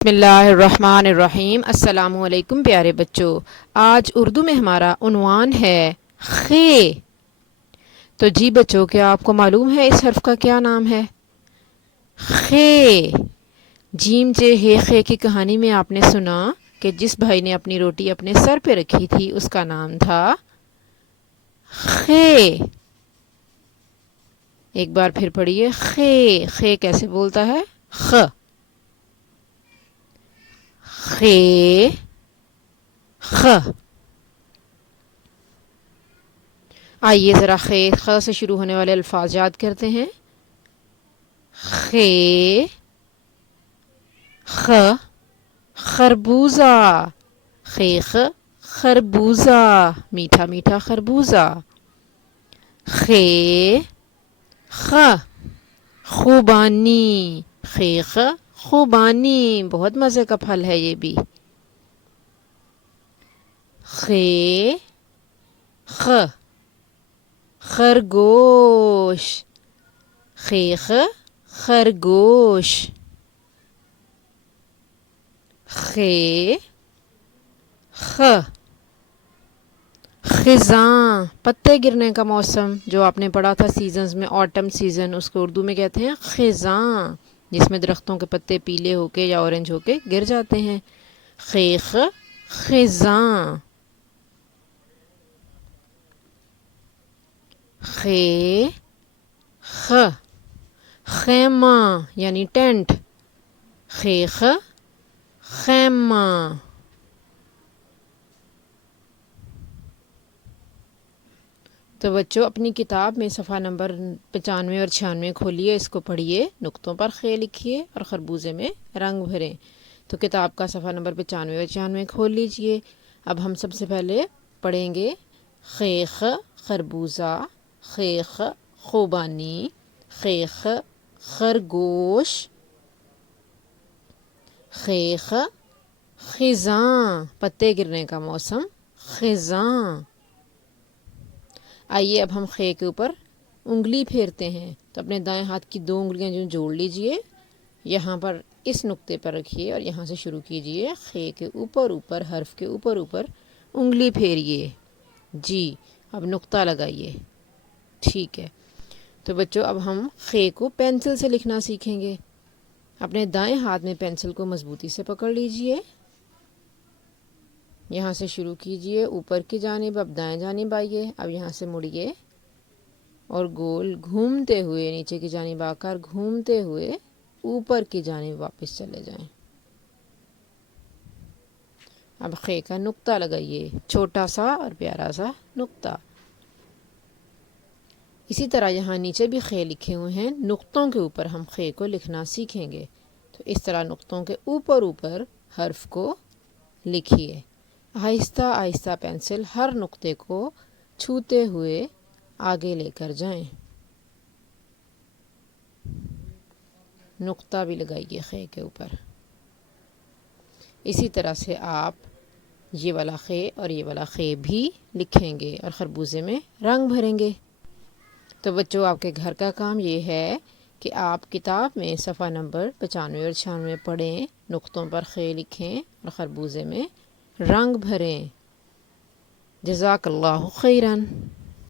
بسم اللہ الرحمن الرحیم۔ السلام علیکم پیارے بچوں، آج اردو میں ہمارا عنوان ہے خے۔ تو جی بچوں، کیا آپ کو معلوم ہے اس حرف کا کیا نام ہے؟ خے۔ جیم جے ہے خے کی کہانی میں آپ نے سنا کہ جس بھائی نے اپنی روٹی اپنے سر پہ رکھی تھی اس کا نام تھا خے۔ ایک بار پھر پڑھیے، خے۔ خے کیسے بولتا ہے؟ خ، خے، خ۔ آئیے ذرا خے خ سے شروع ہونے والے الفاظ یاد کرتے ہیں۔ خے، خ، خربوزہ، خیخ خربوزہ، میٹھا میٹھا خربوزہ۔ خے، خ، خوبانی، خیخ خوبانی، بہت مزے کا پھل ہے یہ بھی۔ خے، خ، خرگوش، خیخ خرگوش۔ خے، خ، خزاں، پتے گرنے کا موسم جو آپ نے پڑھا تھا سیزنز میں، آٹم سیزن، اس کو اردو میں کہتے ہیں خزاں، جس میں درختوں کے پتے پیلے ہو کے یا اورنج ہو کے گر جاتے ہیں۔ خیخ خزاں۔ خے، خ، خیمہ یعنی ٹینٹ، خیخ خیمہ۔ تو بچوں اپنی کتاب میں صفحہ نمبر 95 اور 96 کھولیے، اس کو پڑھیے، نقطوں پر خے لکھیے اور خربوزے میں رنگ بھریں۔ تو کتاب کا صفحہ نمبر 95 اور 96 کھول لیجئے۔ اب ہم سب سے پہلے پڑھیں گے خیخ خربوزہ، خیخ خوبانی، خیخ خرگوش، خیخ خزاں، پتے گرنے کا موسم، خزاں۔ آئیے اب ہم خے کے اوپر انگلی پھیرتے ہیں، تو اپنے دائیں ہاتھ کی 2 انگلیاں جو جوڑ لیجئے، یہاں پر اس نقطے پر رکھیے اور یہاں سے شروع کیجئے، خے کے اوپر اوپر، حرف کے اوپر اوپر انگلی پھیریے۔ جی، اب نقطہ لگائیے، ٹھیک ہے۔ تو بچوں اب ہم خے کو پینسل سے لکھنا سیکھیں گے۔ اپنے دائیں ہاتھ میں پینسل کو مضبوطی سے پکڑ لیجئے، یہاں سے شروع کیجئے اوپر کی جانب، اب دائیں جانب آئیے، اب یہاں سے مڑیے اور گول گھومتے ہوئے نیچے کی جانب آ کر گھومتے ہوئے اوپر کی جانب واپس چلے جائیں۔ اب خے کا نقطہ لگائیے، چھوٹا سا اور پیارا سا نقطہ۔ اسی طرح یہاں نیچے بھی خے لکھے ہوئے ہیں، نقطوں کے اوپر ہم خے کو لکھنا سیکھیں گے۔ تو اس طرح نقطوں کے اوپر اوپر حرف کو لکھیے، آہستہ آہستہ پینسل ہر نقطے کو چھوتے ہوئے آگے لے کر جائیں۔ نقطہ بھی لگائیے خے کے اوپر۔ اسی طرح سے آپ یہ والا خے اور یہ والا خے بھی لکھیں گے اور خربوزے میں رنگ بھریں گے۔ تو بچوں آپ کے گھر کا کام یہ ہے کہ آپ کتاب میں صفحہ نمبر 95 اور 96 پڑھیں، نقطوں پر خے لکھیں اور خربوزے میں رنگ بھریں۔ جزاک اللہ خیراً۔